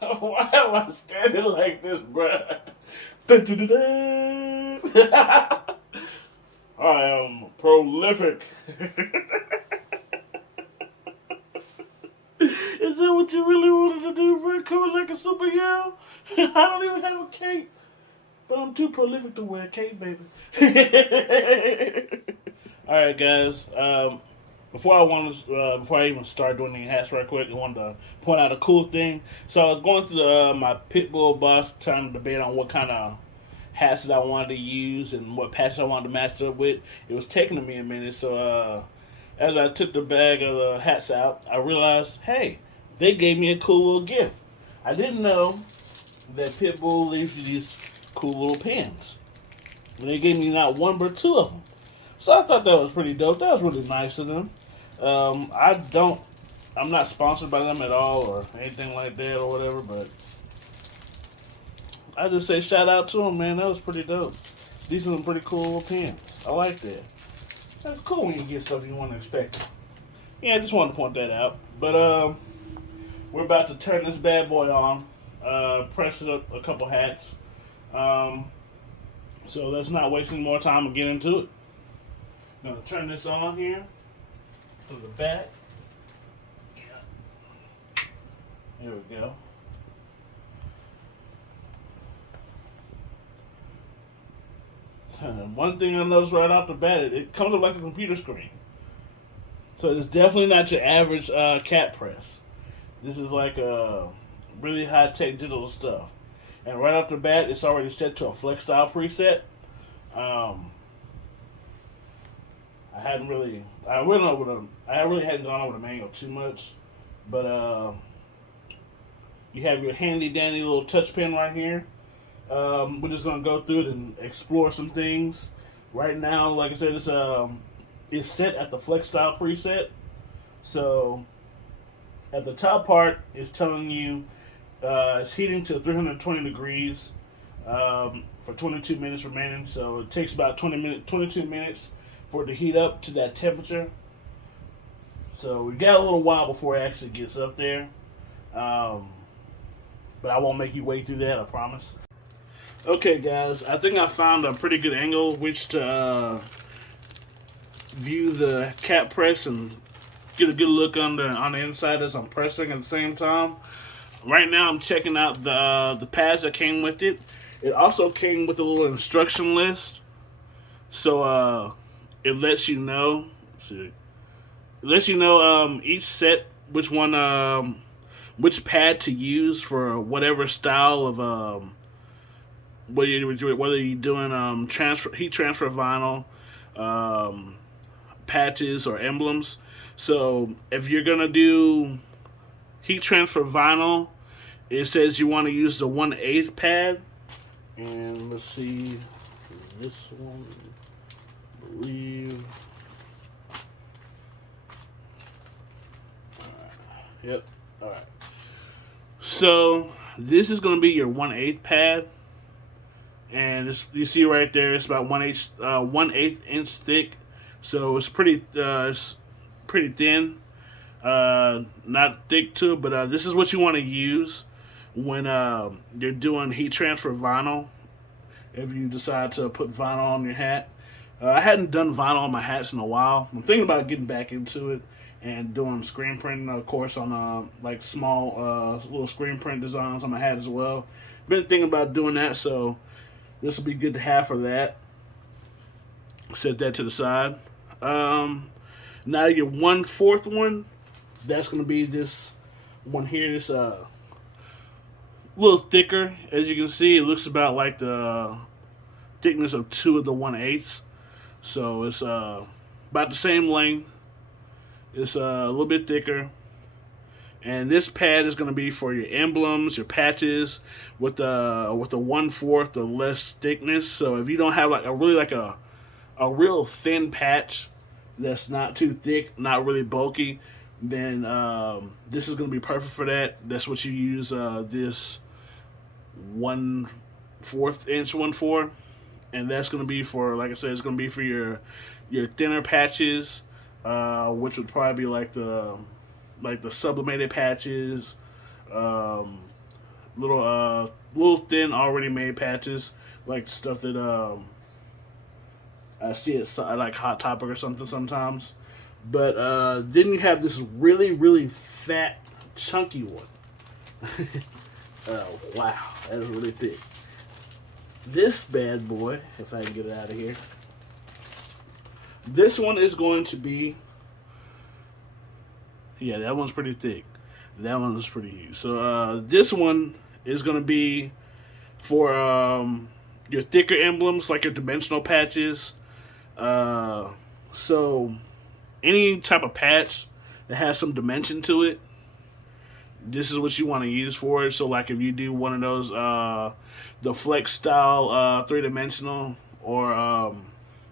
Why am I standing like this, bruh? Dun, dun, dun, dun. I am prolific. Is that what you really wanted to do, bro? Coming like a superhero? I don't even have a cape. But I'm too prolific to wear a cape, baby. Alright, guys. Before I even start doing any hats right quick, I wanted to point out a cool thing. So I was going through my Pitbull box, trying to debate on what kind of hats that I wanted to use and what patches I wanted to match up with. It was taking me a minute, so as I took the bag of the hats out, I realized, hey, they gave me a cool little gift. I didn't know that Pitbull leaves you these cool little pins. And they gave me not one but two of them. So I thought that was pretty dope. That was really nice of them. I don't, I'm not sponsored by them at all or anything like that or whatever, but I just say shout out to them, man. That was pretty dope. These are some pretty cool little pins. I like that. That's cool when you get stuff you want to expect. Yeah, I just wanted to point that out. But we're about to turn this bad boy on. Press it up a couple hats. Um, so let's not waste any more time and get into it. I'm gonna turn this on here to the back. Here we go. One thing I noticed right off the bat, it comes up like a computer screen. So it's definitely not your average cat press. This is like really high tech digital stuff. And right off the bat, it's already set to a flex style preset. Um, I really hadn't gone over the manual too much, but you have your handy dandy little touch pen right here. We're just gonna go through it and explore some things. Right now, like I said, it's set at the flex style preset. So at the top part, it's telling you it's heating to 320 degrees for 22 minutes remaining. So it takes about 22 minutes for it to heat up to that temperature. So we got a little while before it actually gets up there. Um, but I won't make you wait through that, I promise. Okay, guys, I think I found a pretty good angle which to view the cat press and get a good look on the inside as I'm pressing at the same time. Right now, I'm checking out the pads that came with it. It also came with a little instruction list, so it lets you know. See, it lets you know each set which pad to use for whatever style of whether you're doing heat transfer vinyl, um, patches or emblems. So if you're gonna do heat transfer vinyl, it says you want to use the 1/8 pad. And let's see, this one, I believe. Yep. All right. So this is going to be your 1/8 pad, and you see right there, it's about 1/8 inch thick. So it's pretty thin. Not thick too, but this is what you want to use when you're doing heat transfer vinyl. If you decide to put vinyl on your hat, I hadn't done vinyl on my hats in a while. I'm thinking about getting back into it and doing screen printing, of course, on like small little screen print designs on my hat as well. Been thinking about doing that, so this will be good to have for that. Set that to the side. Now your 1/4 one, that's gonna be this one here. This little thicker, as you can see. It looks about like the thickness of two of the 1/8. So it's about the same length. It's a little bit thicker. And this pad is going to be for your emblems, your patches, with the 1/4 or less thickness. So if you don't have like a real thin patch that's not too thick, not really bulky, then this is going to be perfect for that. That's what you use this 1/4 inch one for, and that's going to be for, like I said, it's going to be for your thinner patches, which would probably be like the sublimated patches, little thin already made patches, like stuff that I see it like Hot Topic or something sometimes. But then you have this really really fat chunky one. Oh wow, that is really thick. This bad boy, if I can get it out of here. This one is going to be, yeah, that one's pretty thick. That one is pretty huge. So this one is going to be for your thicker emblems, like your dimensional patches. So any type of patch that has some dimension to it, this is what you want to use for it. So like if you do one of those the flex style 3-dimensional, or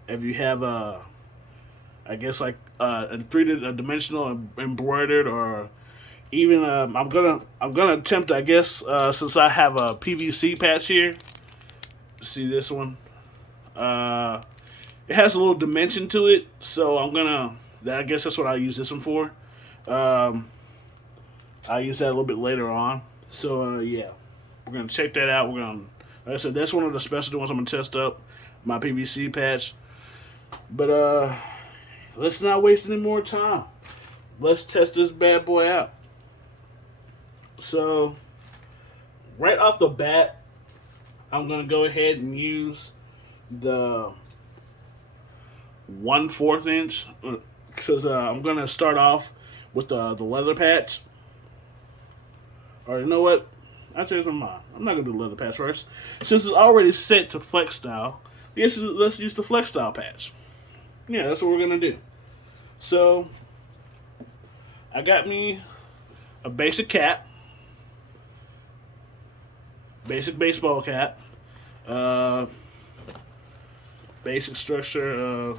if you have I guess like a dimensional embroidered, or even I'm gonna attempt, I guess, since I have a PVC patch here. See this one? It has a little dimension to it, so I guess that's what I'll use this one for. I'll use that a little bit later on. So yeah, we're gonna check that out. Like I said, that's one of the specialty ones I'm gonna test up, my PVC patch. But let's not waste any more time. Let's test this bad boy out. So right off the bat, I'm gonna go ahead and use the 1/4 inch, because I'm gonna start off with the leather patch. Or you know what? I changed my mind. I'm not gonna do the leather patch first, since it's already set to flex style. Yes, let's use the flex style patch. Yeah, that's what we're gonna do. So I got me a basic cap, basic baseball cap, basic structure.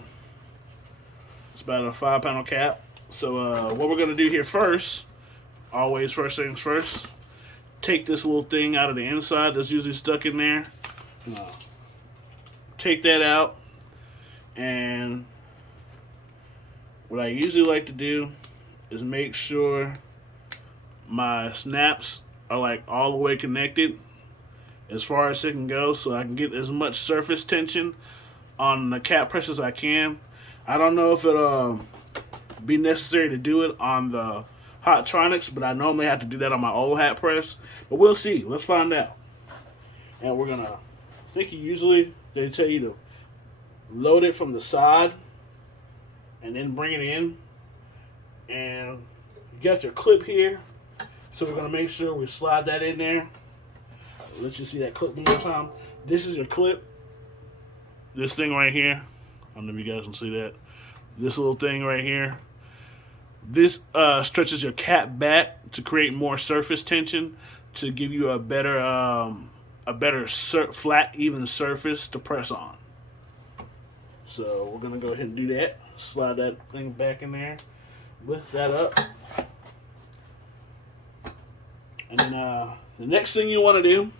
It's about a 5-panel cap. So what we're gonna do here first, always first things first, take this little thing out of the inside that's usually stuck in there. Take that out, and what I usually like to do is make sure my snaps are like all the way connected as far as it can go, so I can get as much surface tension on the cap press as I can. I don't know if it'll be necessary to do it on the Hotronix, but I normally have to do that on my old hat press. But we'll see. Let's find out. And we're gonna, I think usually they tell you to load it from the side and then bring it in. And you got your clip here, so we're gonna make sure we slide that in there. Let you see that clip one more time. This is your clip. This thing right here. I don't know if you guys can see that. This little thing right here. This stretches your cap back to create more surface tension, to give you a better flat, even surface to press on. So we're gonna go ahead and do that. Slide that thing back in there. Lift that up. And then the next thing you want to do,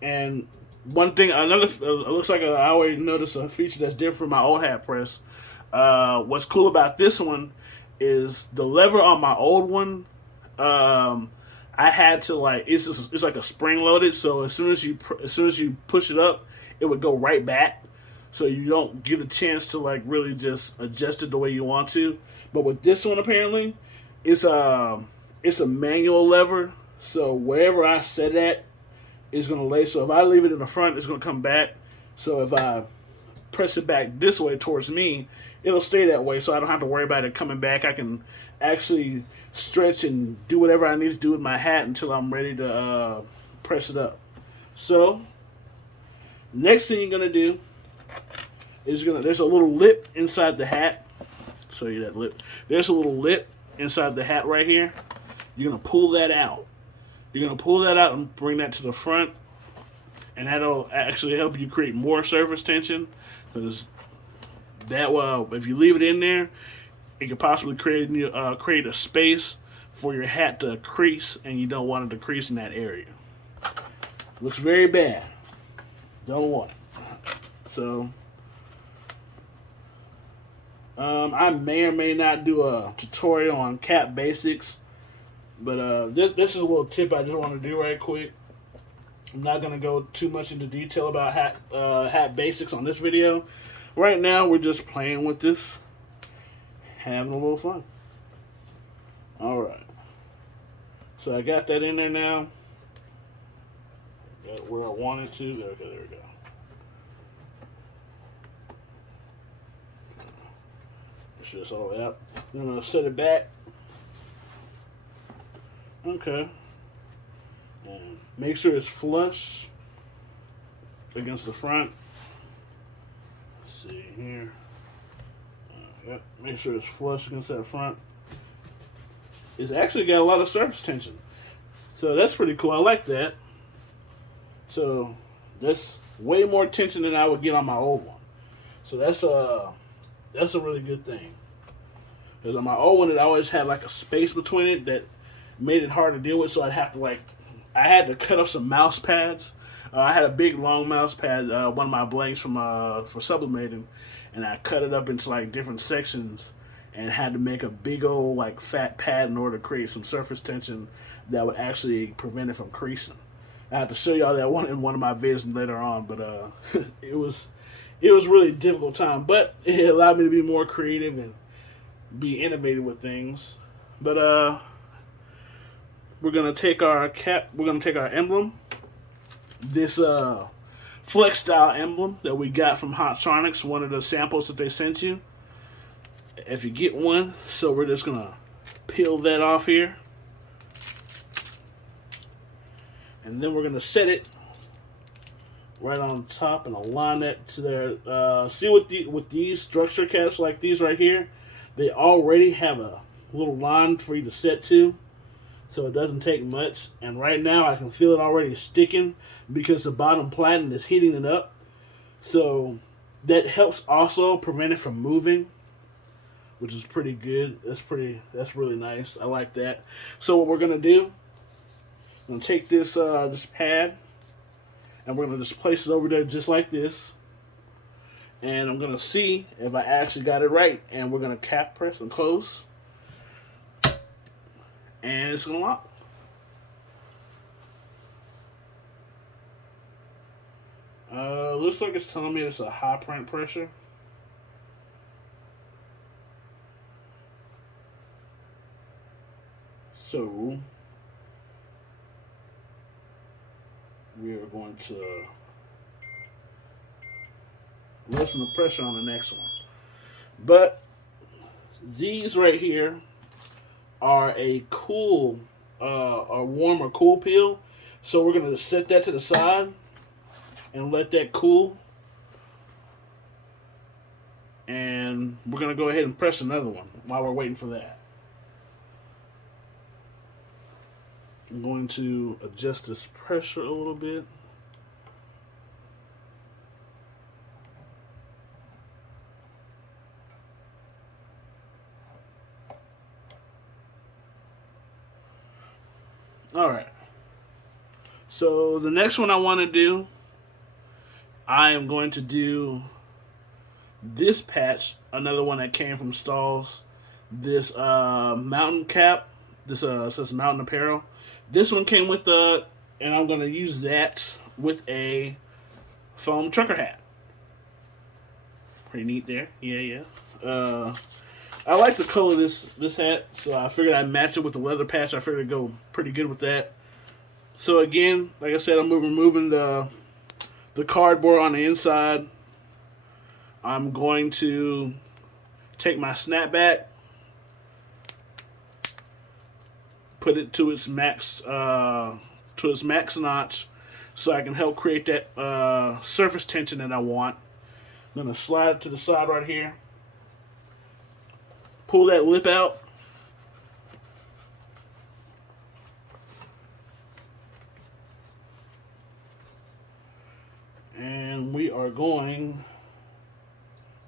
and one thing, another, it looks like I already noticed a feature that's different from my old hat press. What's cool about this one is the lever on my old one. I had to it's like a spring loaded, so as soon as you push it up, it would go right back. So you don't get a chance to like really just adjust it the way you want to. But with this one, apparently, it's a manual lever. So wherever I set it, it's gonna lay. So if I leave it in the front, it's gonna come back. So if I press it back this way towards me, it'll stay that way. So I don't have to worry about it coming back. I can actually stretch and do whatever I need to do with my hat until I'm ready to press it up. So next thing you're gonna do is there's a little lip inside the hat. Show you that lip. There's a little lip inside the hat right here. You're gonna pull that out. You're gonna pull that out and bring that to the front, and that'll actually help you create more surface tension. Because that if you leave it in there, it could possibly create a space for your hat to crease, and you don't want it to crease in that area. Looks very bad. Don't want it. So I may or may not do a tutorial on cap basics But this is a little tip I just want to do right quick. I'm not going to go too much into detail about hat basics on this video. Right now, we're just playing with this, having a little fun. Alright. So I got that in there now. Got where I wanted to. Okay, there we go. Push this all the way up. Then I'm going to set it back. Okay. And make sure it's flush against the front. Let's see here. Yep. Make sure it's flush against that front. It's actually got a lot of surface tension. So that's pretty cool. I like that. So that's way more tension than I would get on my old one. So that's a really good thing. Because on my old one, it always had like a space between it that made it hard to deal with. So I had to cut off some mouse pads. I had a big long mouse pad, one of my blanks from for sublimating, and I cut it up into like different sections and had to make a big old like fat pad in order to create some surface tension that would actually prevent it from creasing. I have to show y'all that one in one of my videos later on, but it was really a difficult time, but it allowed me to be more creative and be innovative with things. But we're gonna take our cap. We're gonna take our emblem, this flex style emblem that we got from Hotronix, one of the samples that they sent you, if you get one. So we're just gonna peel that off here, and then we're gonna set it right on top and align that to their. See, with these structure caps like these right here, they already have a little line for you to set to, so it doesn't take much. And right now I can feel it already sticking because the bottom platen is heating it up. So that helps also prevent it from moving, which is pretty good. That's really nice. I like that. So what we're gonna do, I'm gonna take this this pad, and we're gonna just place it over there just like this. And I'm gonna see if I actually got it right. And we're gonna cap press and close, and it's gonna lock. Looks like it's telling me it's a high print pressure. So we are going to lessen the pressure on the next one. But these right here are a cool, a warm or cool peel. So we're going to set that to the side and let that cool. And we're going to go ahead and press another one while we're waiting for that. I'm going to adjust this pressure a little bit. Alright, so the next one I want to do, I am going to do this patch, another one that came from Stalls, this mountain cap, this says Mountain Apparel. This one came with and I'm going to use that with a foam trucker hat. Pretty neat there, yeah. I like the color of this hat, so I figured I'd match it with the leather patch. I figured it'd go pretty good with that. So again, like I said, I'm removing the cardboard on the inside. I'm going to take my snapback, put it to its max notch, so I can help create that surface tension that I want. I'm gonna slide it to the side right here. Pull that lip out. And we are going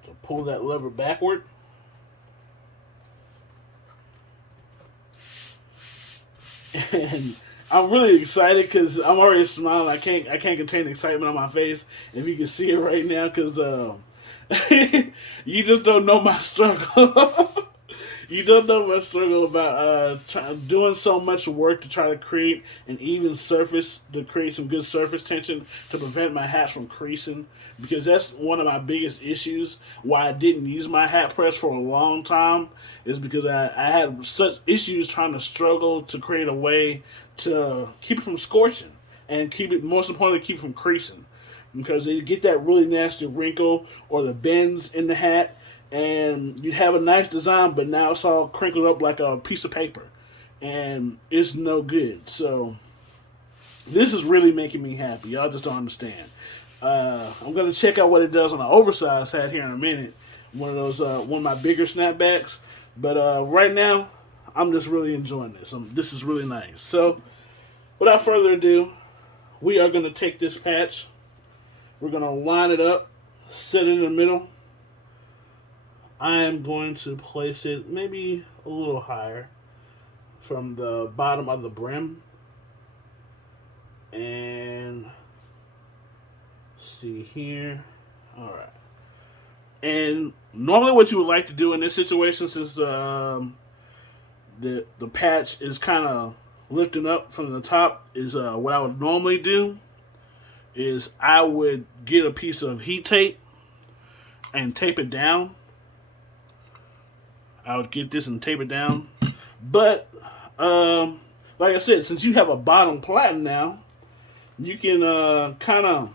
to pull that lever backward. And I'm really excited because I'm already smiling. I can't contain the excitement on my face. If you can see it right now, because you just don't know my struggle. You don't know my struggle about doing so much work to try to create an even surface, to create some good surface tension to prevent my hats from creasing. Because that's one of my biggest issues. Why I didn't use my hat press for a long time is because I had such issues trying to struggle to create a way to keep it from scorching and keep it, most importantly, keep it from creasing. Because you get that really nasty wrinkle or the bends in the hat, and you'd have a nice design, but now it's all crinkled up like a piece of paper, and it's no good. So this is really making me happy. Y'all just don't understand. I'm gonna check out what it does on an oversized hat here in a minute. One of those, one of my bigger snapbacks. But right now, I'm just really enjoying this. This is really nice. So, without further ado, we are gonna take this patch. We're gonna line it up, set it in the middle. I am going to place it maybe a little higher from the bottom of the brim. And see here. Alright. And normally what you would like to do in this situation, since the patch is kind of lifting up from the top, is what I would normally do is I would get a piece of heat tape and tape it down. I would get this and tape it down. But, like I said, since you have a bottom platen now, you can kind of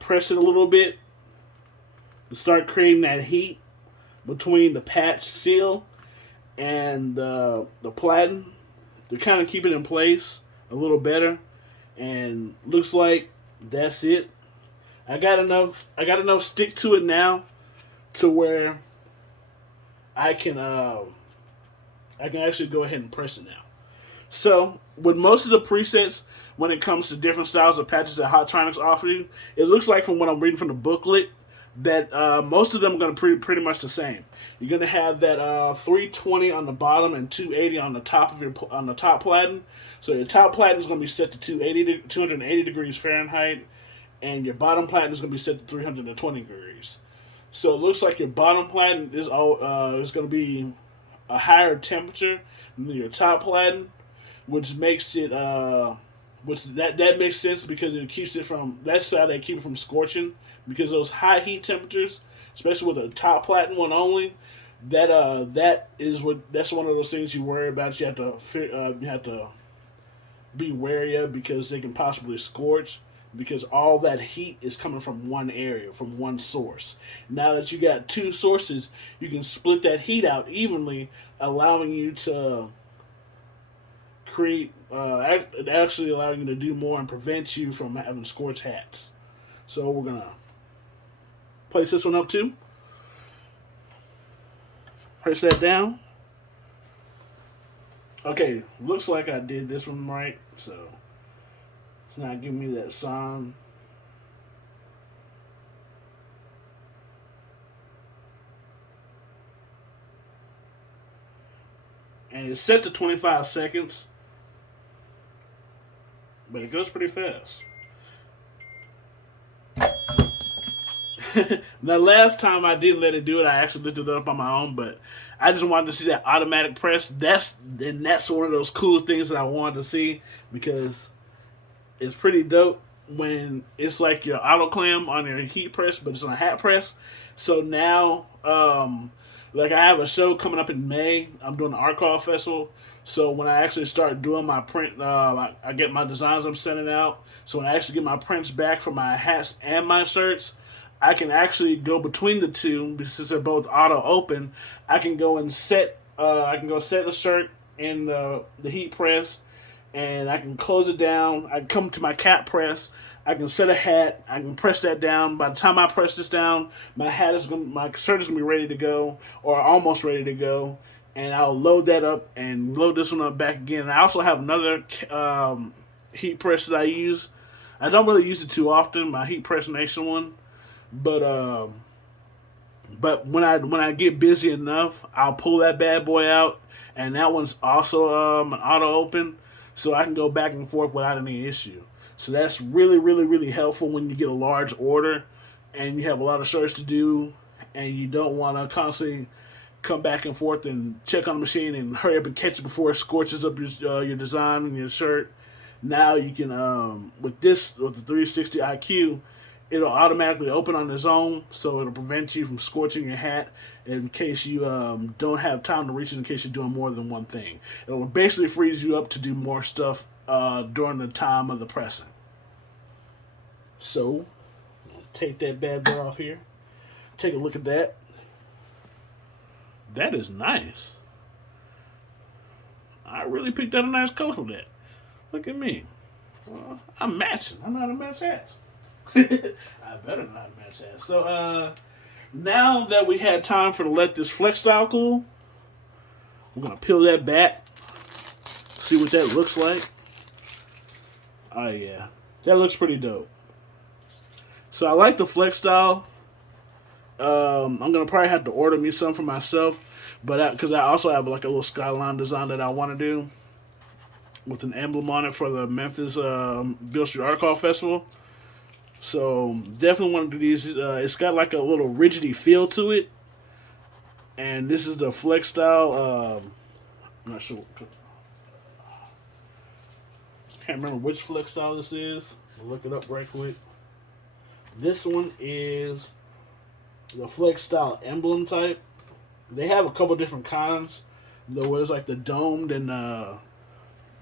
press it a little bit to start creating that heat between the patch seal and the platen to kind of keep it in place a little better. And looks like that's it. I got enough stick to it now to where I can actually go ahead and press it now. So with most of the presets, when it comes to different styles of patches that Hotronix offer you, it looks like from what I'm reading from the booklet that most of them are going to be pretty much the same. You're going to have that 320 on the bottom and 280 on the top of the top platen. So your top platen is going to be set to 280 degrees Fahrenheit, and your bottom platen is going to be set to 320 degrees. So it looks like your bottom platen is going to be a higher temperature than your top platen, which makes it that makes sense because it keeps it from, that's how they keep it from scorching, because those high heat temperatures, especially with a top platen one only, that's one of those things you worry about. You have to be wary of, because they can possibly scorch, because all that heat is coming from one area, from one source. Now that you got two sources, you can split that heat out evenly, allowing you to create, actually allowing you to do more and prevent you from having scorched hats. So we're gonna place this one up too. Press that down. Okay, looks like I did this one right, so it's not giving me that sign. And it's set to 25 seconds, but it goes pretty fast. The last time I didn't let it do it, I actually lifted it up on my own, but I just wanted to see that automatic press. That's one of those cool things that I wanted to see, because it's pretty dope when it's like your auto clam on your heat press, but it's on a hat press. So now, like I have a show coming up in May. I'm doing the Art Call Festival. So when I actually start doing my print, I get my designs I'm sending out. So when I actually get my prints back for my hats and my shirts, I can actually go between the two, because they're both auto open. I can go and set the shirt in the heat press, and I can close it down. I can come to my cap press. I can set a hat. I can press that down. By the time I press this down, my shirt is gonna be ready to go, or almost ready to go. And I'll load that up and load this one up back again. And I also have another heat press that I use. I don't really use it too often, my Heat Press Nation one. But when I get busy enough, I'll pull that bad boy out, and that one's also an auto open, so I can go back and forth without any issue. So that's really, really, really helpful when you get a large order and you have a lot of shirts to do, and you don't want to constantly come back and forth and check on the machine and hurry up and catch it before it scorches up your design and your shirt. Now you can with the 360 IQ, it'll automatically open on its own, so it'll prevent you from scorching your hat in case you don't have time to reach it, in case you're doing more than one thing. It'll basically freeze you up to do more stuff during the time of the pressing. So, I'll take that bad boy off here. Take a look at that. That is nice. I really picked out a nice color for that. Look at me. I'm matching. I know how to match hats. I better know how to match hats. So, now that we had time to let this flex style cool, we're going to peel that back. See what that looks like. Oh, yeah. That looks pretty dope. So, I like the flex style. I'm gonna probably have to order me some for myself, but because I also have like a little skyline design that I want to do with an emblem on it for the Memphis Beale Street Art Call Festival. So definitely want to do these. It's got like a little rigidy feel to it, and this is the flex style. I'm not sure. Can't remember which flex style this is. I'll look it up right quick. This one is the flex style emblem type. They have a couple different kinds. Though there's like the domed and the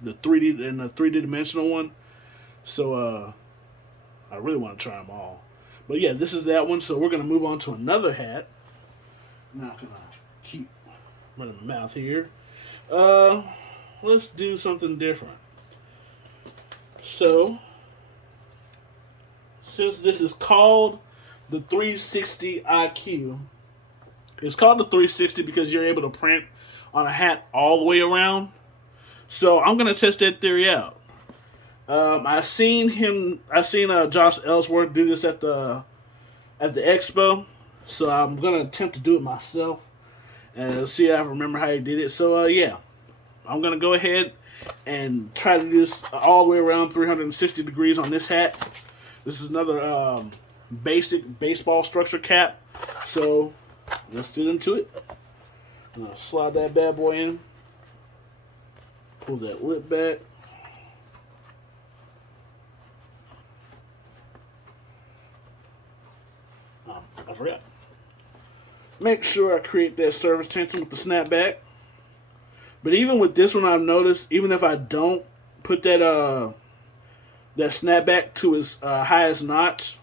3D and the 3D dimensional one. So I really want to try them all. But yeah, this is that one. So we're gonna move on to another hat. Not gonna keep running my mouth here. Let's do something different. So since this is called the 360 IQ. It's called the 360 because you're able to print on a hat all the way around. So I'm gonna test that theory out. I seen Josh Ellsworth do this at the expo. So I'm gonna attempt to do it myself and see if I remember how he did it. So yeah, I'm gonna go ahead and try to do this all the way around 360 degrees on this hat. This is another basic baseball structure cap. So let's get into it. I'm gonna slide that bad boy in. Pull that lip back. I forgot. Make sure I create that surface tension with the snapback. But even with this one, I've noticed, even if I don't put that snapback to its highest notch,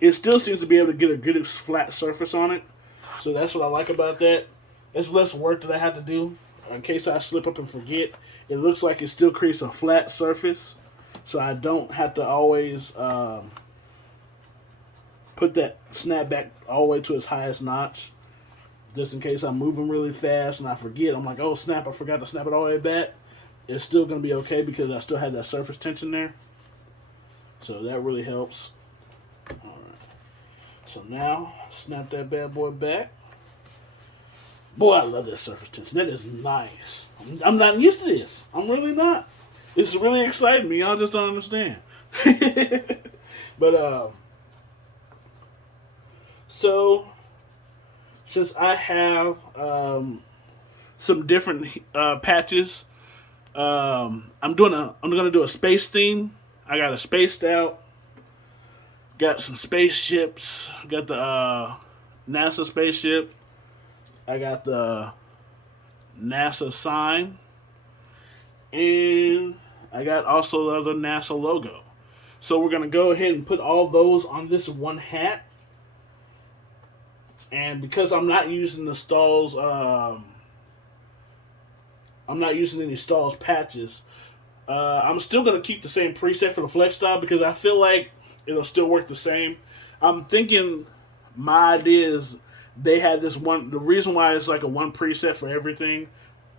it still seems to be able to get a good flat surface on it. So that's what I like about that. It's less work that I have to do. In case I slip up and forget, it looks like it still creates a flat surface. So I don't have to always put that snapback all the way to its highest notch. Just in case I'm moving really fast and I forget. I'm like, oh snap, I forgot to snap it all the way back. It's still going to be okay because I still have that surface tension there. So that really helps. Alright. So now, snap that bad boy back. Boy, I love that surface tension. That is nice. I'm not used to this. I'm really not. It's really exciting me. Y'all just don't understand. But, so, since I have some different patches, I'm gonna do a space theme. I got a spaced out. Got some spaceships. Got the NASA spaceship. I got the NASA sign. And I got also the other NASA logo. So we're going to go ahead and put all those on this one hat. And because I'm not using the stalls, I'm not using any stalls patches, I'm still going to keep the same preset for the flex style because I feel like it'll still work the same. I'm thinking my idea is they had this one. The reason why it's like a one preset for everything,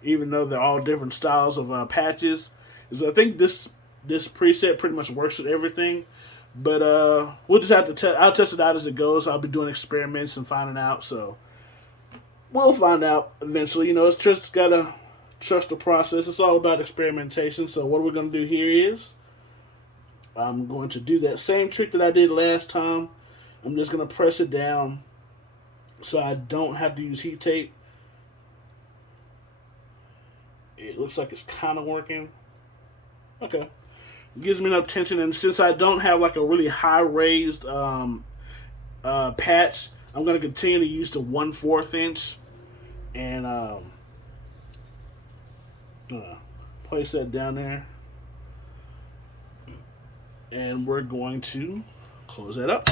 even though they're all different styles of patches, is I think this preset pretty much works with everything. But we'll just have to I'll test it out as it goes. I'll be doing experiments and finding out. So we'll find out eventually. You know, it's just gotta trust the process. It's all about experimentation. So what we're gonna do here is I'm going to do that same trick that I did last time. I'm just gonna press it down so I don't have to use heat tape. It looks like it's kind of working. Okay. It gives me enough tension, and since I don't have like a really high raised patch, I'm going to continue to use the 1/4 inch and place that down there. And we're going to close that up.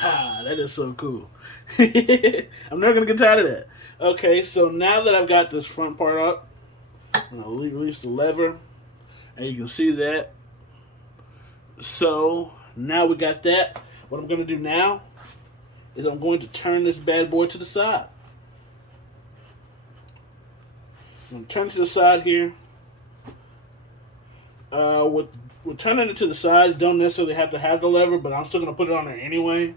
Ah, that is so cool. I'm never gonna get tired of that. Okay, so now that I've got this front part up, I'm gonna release the lever, and you can see that. So now we got that. What I'm gonna do now is I'm going to turn this bad boy to the side. I'm gonna turn to the side here. With turning it to the side, you don't necessarily have to have the lever, but I'm still gonna put it on there anyway,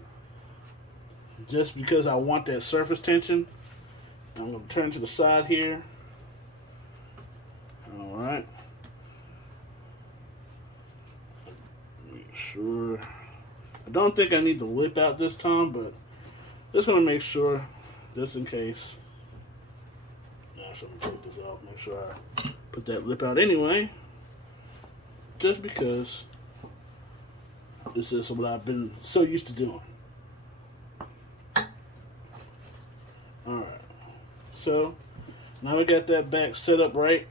just because I want that surface tension. I'm going to turn to the side here. Alright. Make sure. I don't think I need the lip out this time, but just going to make sure, just in case. Actually, let me take this off. Make sure I put that lip out anyway. Just because this is what I've been so used to doing. Alright. So, now we got that back set up right.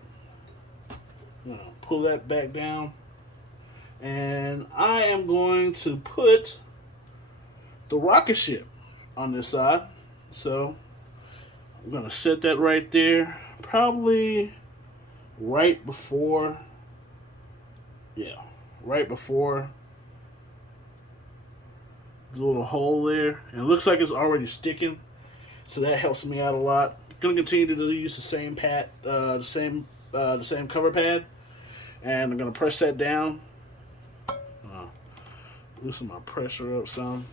I'm going to pull that back down. And I am going to put the rocket ship on this side. So, I'm going to set that right there. Probably right before, right before the little hole there. And it looks like it's already sticking. So that helps me out a lot. Gonna continue to use the same the same cover pad, and I'm gonna press that down. Loosen my pressure up some.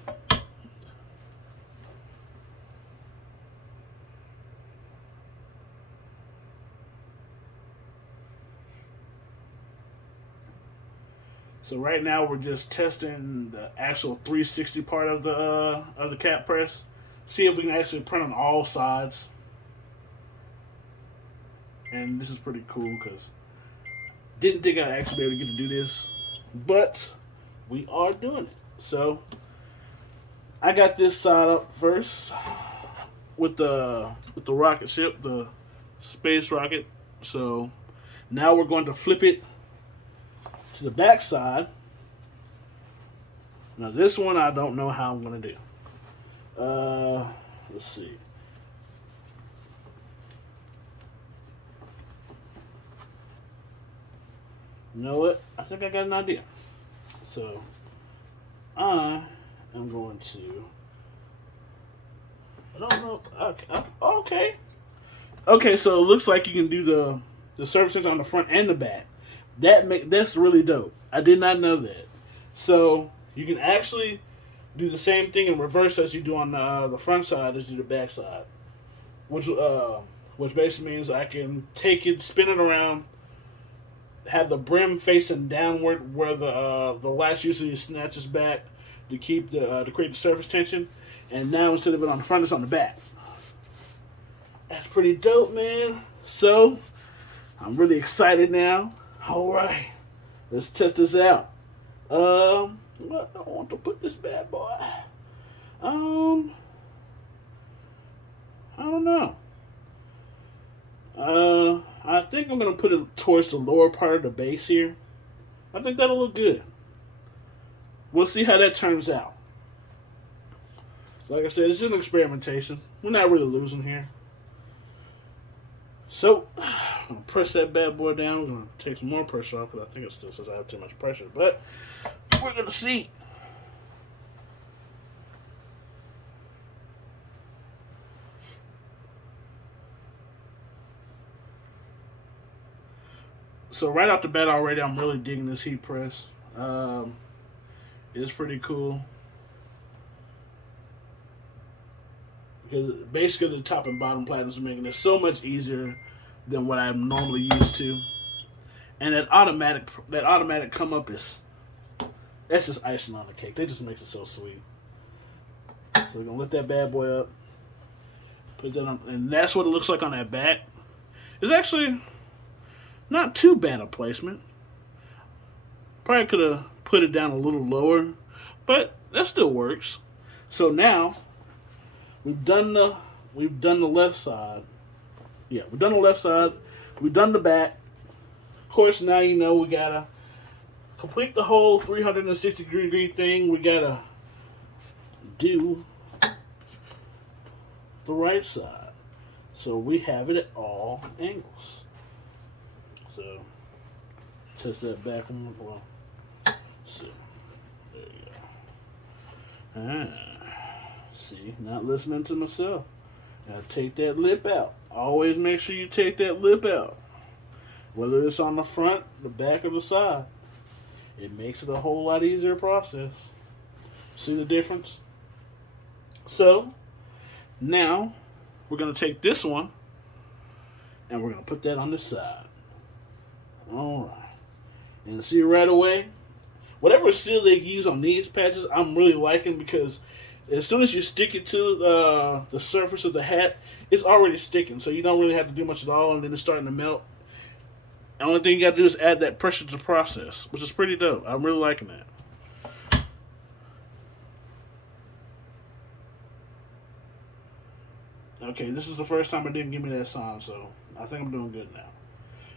So right now we're just testing the actual 360 part of the cap press. See if we can actually print on all sides. And this is pretty cool because didn't think I'd actually be able to get to do this, but we are doing it. So I got this side up first with the rocket ship, the space rocket. So now we're going to flip it to the back side. Now this one I don't know how I'm going to do. Let's see. You know what? I think I got an idea. So I am going to. I don't know. Okay. Okay. So it looks like you can do the surfaces on the front and the back. That's really dope. I did not know that. So you can actually do the same thing in reverse as you do on the front side as you do the back side, which basically means I can take it, spin it around, have the brim facing downward where the latch usually snatches back to keep to create the surface tension, and now instead of it on the front, it's on the back. That's pretty dope, man. So I'm really excited now. All right, let's test this out. I want to put this bad boy. I don't know. I think I'm gonna put it towards the lower part of the base here. I think that'll look good. We'll see how that turns out. Like I said, it's just an experimentation. We're not really losing here. So, I'm gonna press that bad boy down. I'm gonna take some more pressure off because I think it still says I have too much pressure. But we're gonna see. So right off the bat already, I'm really digging this heat press. It's pretty cool because basically the top and bottom platen is making it so much easier than what I'm normally used to. And that automatic come up that's just icing on the cake. That just makes it so sweet. So we're gonna let that bad boy up. Put that on, and that's what it looks like on that back. It's actually not too bad a placement. Probably could have put it down a little lower, but that still works. So now we've done the left side. Yeah, we've done the left side. We've done the back. Of course, now you know we gotta complete the whole 360-degree thing. We gotta do the right side, so we have it at all angles. So test that back one more. So there you go. See, not listening to myself. Now take that lip out. Always make sure you take that lip out, whether it's on the front, the back, or the side. It makes it a whole lot easier process. See the difference? So now we're going to take this one and we're going to put that on the side. Alright. And see right away, whatever seal they use on these patches, I'm really liking, because as soon as you stick it to the surface of the hat, it's already sticking. So you don't really have to do much at all, and then it's starting to melt. The only thing you got to do is add that pressure to the process, which is pretty dope. I'm really liking that. Okay, this is the first time it didn't give me that sign, so I think I'm doing good now.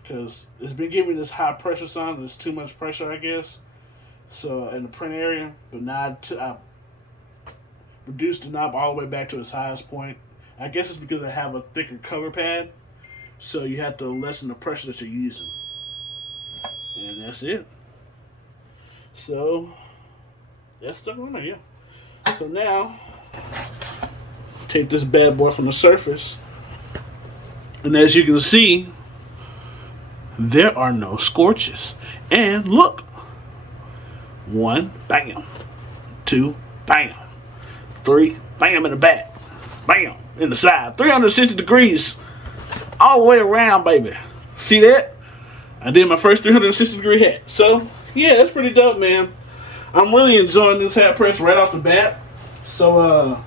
Because it's been giving me this high pressure sign, there's too much pressure, I guess. So, in the print area, but now I reduced the knob all the way back to its highest point. I guess it's because I have a thicker cover pad, so you have to lessen the pressure that you're using. And that's it. So, that's stuck on there, yeah. So now, take this bad boy from the surface, and as you can see, there are no scorches. And look, 1, bam, 2, bam, 3, bam in the back, bam in the side, 360 degrees all the way around, baby. See that? I did my first 360 degree hat. So yeah, that's pretty dope, man. I'm really enjoying this hat press right off the bat. So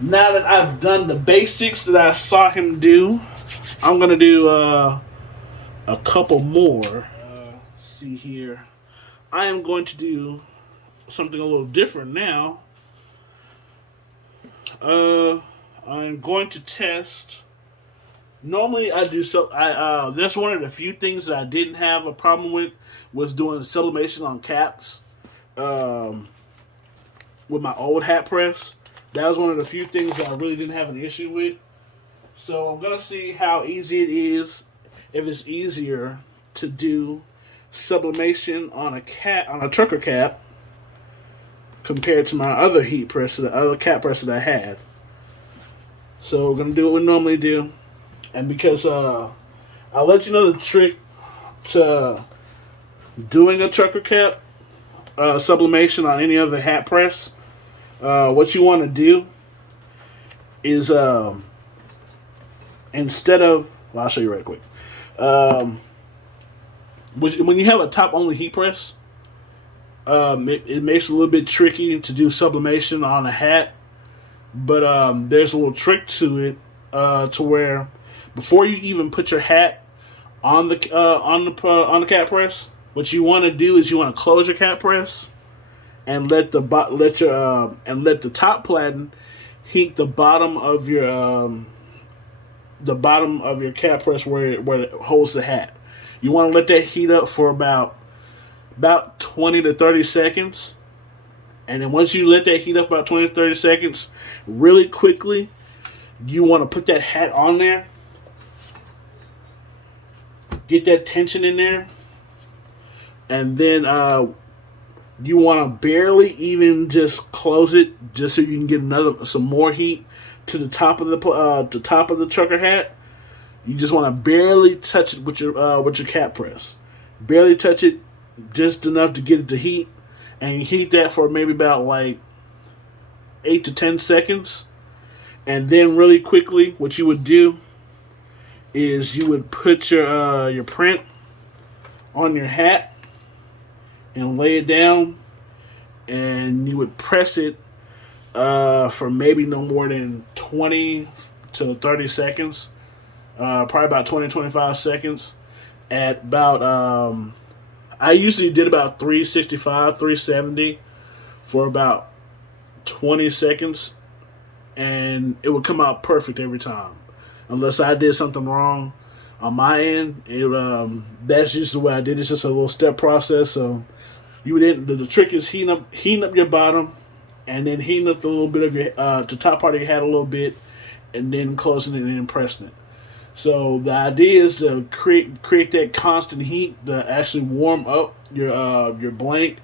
now that I've done the basics that I saw him do, I'm gonna do a couple more. See here, I am going to do something a little different now. I'm going to test. Normally I do so. That's one of the few things that I didn't have a problem with, was doing sublimation on caps. With my old hat press, that was one of the few things that I really didn't have an issue with. So I'm gonna see how easy it is, if it's easier to do sublimation on a trucker cap compared to my other heat press, the other cap press that I have. So we're gonna do what we normally do, and because I'll let you know the trick to doing a trucker cap sublimation on any other hat press. What you want to do is instead of, well, I'll show you right quick. When you have a top only heat press, it makes it a little bit tricky to do sublimation on a hat, but there's a little trick to it, to where before you even put your hat on the cap press, what you want to do is you want to close your cap press and let the top platen heat the bottom of your cap press where it holds the hat. You want to let that heat up for about 20 to 30 seconds. And then once you let that heat up about 20 to 30 seconds, really quickly, you want to put that hat on there. Get that tension in there. And then you want to barely even just close it, just so you can get some more heat to the top of the trucker hat. You just want to barely touch it with your cat press. Barely touch it, just enough to get it to heat, and you heat that for maybe about like 8 to 10 seconds, and then really quickly, what you would do is you would put your print on your hat and lay it down, and you would press it for maybe no more than 20 to 30 seconds, probably about 20 to 25 seconds. At about, I usually did about 365, 370 for about 20 seconds, and it would come out perfect every time. Unless I did something wrong on my end, that's usually the way I did it. It's just a little step process. So you would the trick is heating up your bottom, and then heating up the little bit of your the top part of your hat a little bit, and then closing it and then pressing it. So the idea is to create that constant heat to actually warm up your blank,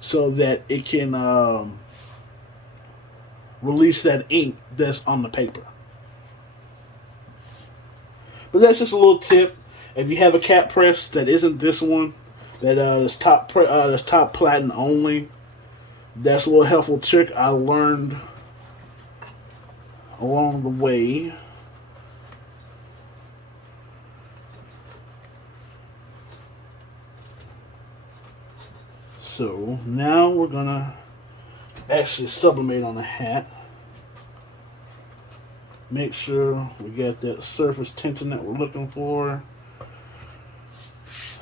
so that it can release that ink that's on the paper. But that's just a little tip. If you have a cat press that isn't this one, that's top platen only, that's a little helpful trick I learned along the way. So now we're gonna actually sublimate on the hat. Make sure we got that surface tension that we're looking for.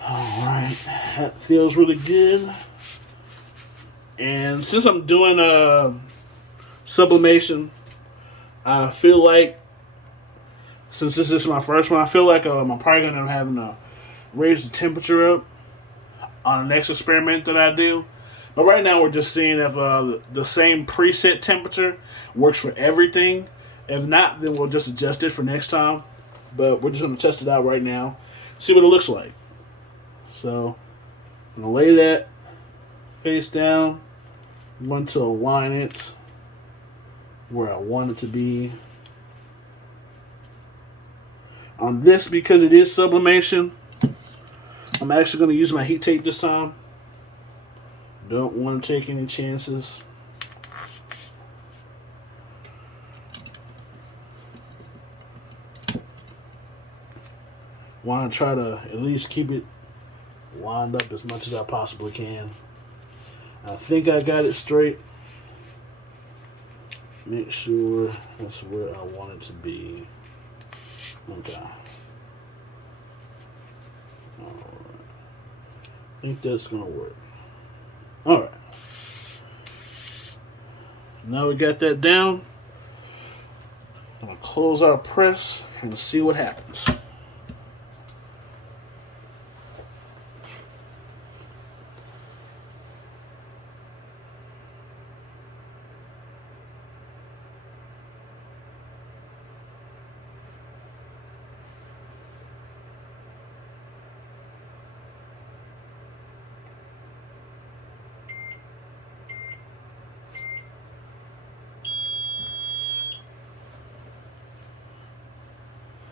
Alright, that feels really good. And since I'm doing sublimation, I feel like, since this is my first one, I feel like I'm probably going to end up having to raise the temperature up on the next experiment that I do. But right now we're just seeing if the same preset temperature works for everything. If not, then we'll just adjust it for next time. But we're just going to test it out right now, see what it looks like. So I'm going to lay that face down. I want to align it where I want it to be. On this, because it is sublimation, I'm actually going to use my heat tape this time. Don't want to take any chances. Want to try to at least keep it lined up as much as I possibly can. I think I got it straight. Make sure that's where I want it to be. Okay. Alright. I think that's going to work. Alright. Now we got that down. I'm going to close our press and see what happens.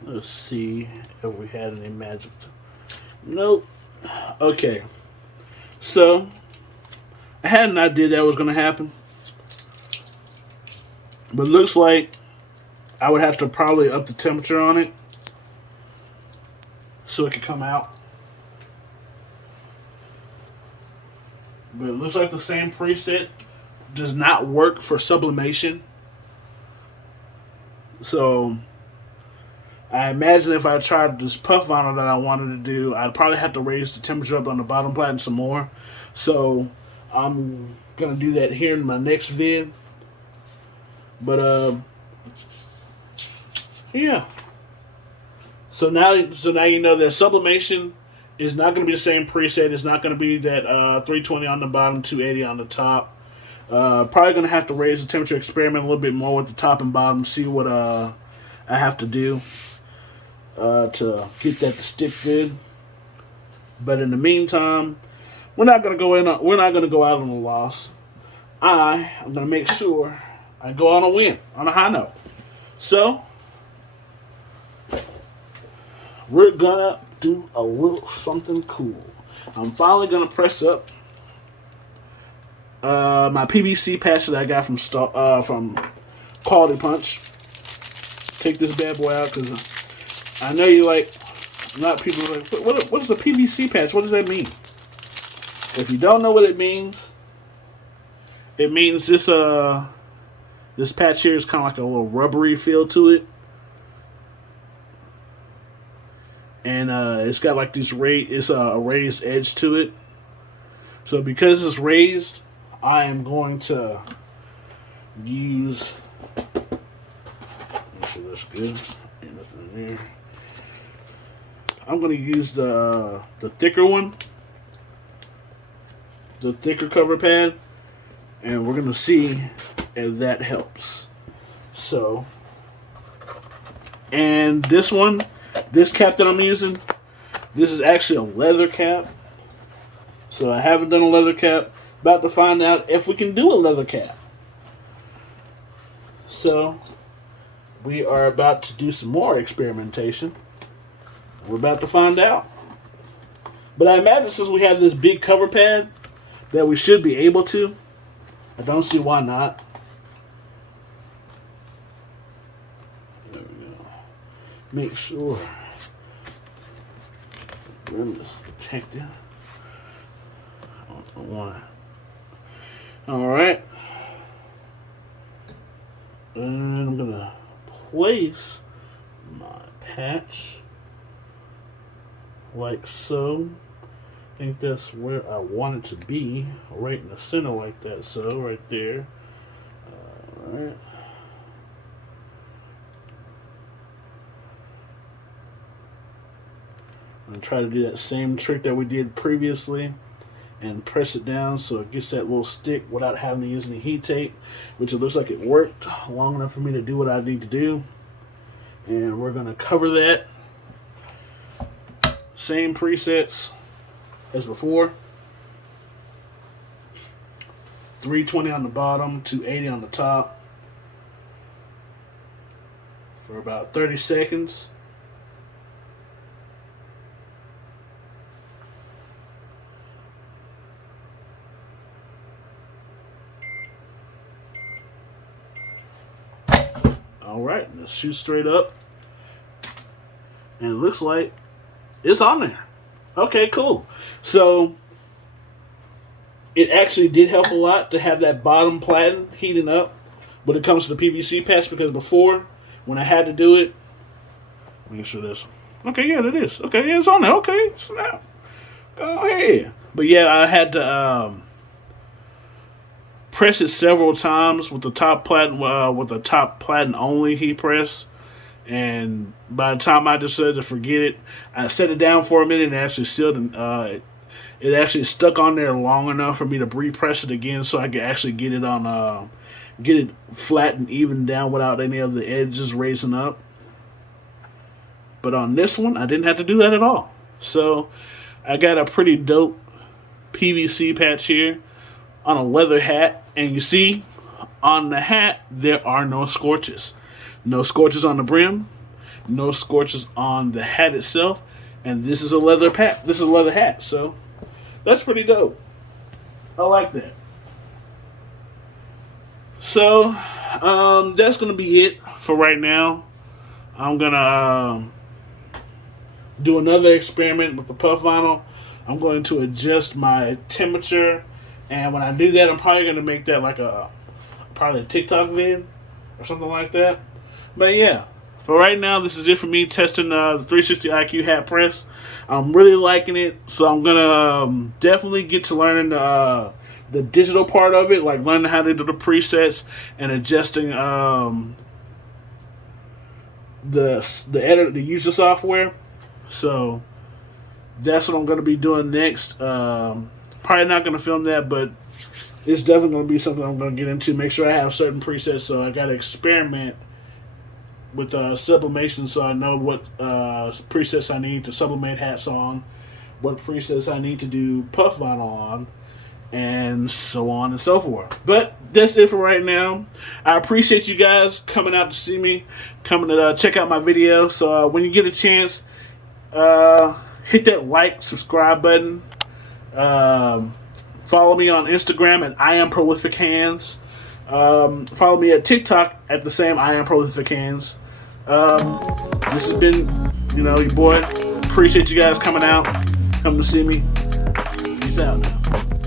Let's see if we had any magic. Nope. Okay. So, I had an idea that was going to happen. But it looks like I would have to probably up the temperature on it so it could come out. But it looks like the same preset does not work for sublimation. So I imagine if I tried this puff vinyl that I wanted to do, I'd probably have to raise the temperature up on the bottom platen some more. So I'm gonna do that here in my next vid. But yeah. So now you know that sublimation is not going to be the same preset. It's not going to be that 320 on the bottom, 280 on the top. Probably going to have to raise the temperature, experiment a little bit more with the top and bottom, see what I have to do to get that to stick good. But in the meantime, we're not going to go out on a loss. I'm going to make sure I go on a win, on a high note. So we're gonna do a little something cool. I'm finally gonna press up my PVC patch that I got from Quality Punch. Take this bad boy out because I know you like. Not people are like, what is a PVC patch? What does that mean? If you don't know what it means this this patch here is kind of like a little rubbery feel to it, and it's got like this a raised edge to it. So because it's raised, I am going to use. Make sure that's good. Ain't nothing in there. I'm going to use the thicker one, the thicker cover pad, and we're going to see if that helps. So, and this cap that I'm using, this is actually a leather cap. So I haven't done a leather cap. About to find out if we can do a leather cap. So, we are about to do some more experimentation. We're about to find out. But I imagine since we have this big cover pad that we should be able to. I don't see why not. There we go. Make sure. Check that. I want it. Alright. And I'm going to place my patch like so. I think that's where I want it to be, right in the center like that, so right there. Alright. I'm going to try to do that same trick that we did previously and press it down so it gets that little stick without having to use any heat tape, which it looks like it worked long enough for me to do what I need to do. And we're going to cover that. Same presets as before. 320 on the bottom, 280 on the top for about 30 seconds. Alright, let's shoot straight up. And it looks like it's on there. Okay, cool. So it actually did help a lot to have that bottom platen heating up when it comes to the PVC patch, because before, when I had to do it, make sure this. Okay, yeah, it is. Okay, yeah, it's on there. Okay, snap. Go ahead. But yeah, I had to press it several times with the top platen only heat press. And by the time I decided to forget it, I set it down for a minute and it actually sealed, and it actually stuck on there long enough for me to repress it again, so I could actually get it flat and even down without any of the edges raising up. But on this one, I didn't have to do that at all. So I got a pretty dope PVC patch here on a leather hat, and you see on the hat there are no scorches. No scorches on the brim, no scorches on the hat itself, and this is a leather hat. This is a leather hat, so that's pretty dope. I like that. So that's gonna be it for right now. I'm gonna do another experiment with the puff vinyl. I'm going to adjust my temperature, and when I do that, I'm probably gonna make that like probably a TikTok vid or something like that. But yeah, for right now, this is it for me testing the 360 IQ hat press. I'm really liking it, so I'm gonna definitely get to learning the digital part of it, like learning how to do the presets and adjusting the editor, the user software. So that's what I'm gonna be doing next. Probably not gonna film that, but it's definitely gonna be something I'm gonna get into. Make sure I have certain presets, so I gotta experiment with sublimation, so I know what presets I need to sublimate hats on, what presets I need to do puff vinyl on, and so on and so forth. But that's it for right now. I appreciate you guys coming out to see me, coming to check out my video. So when you get a chance, Hit that like, subscribe button. Follow me on Instagram at I Am Prolific Hands. Follow me at TikTok at the same I Am Prolific Hands. This has been, your boy. Appreciate you guys coming out, coming to see me. Peace out now.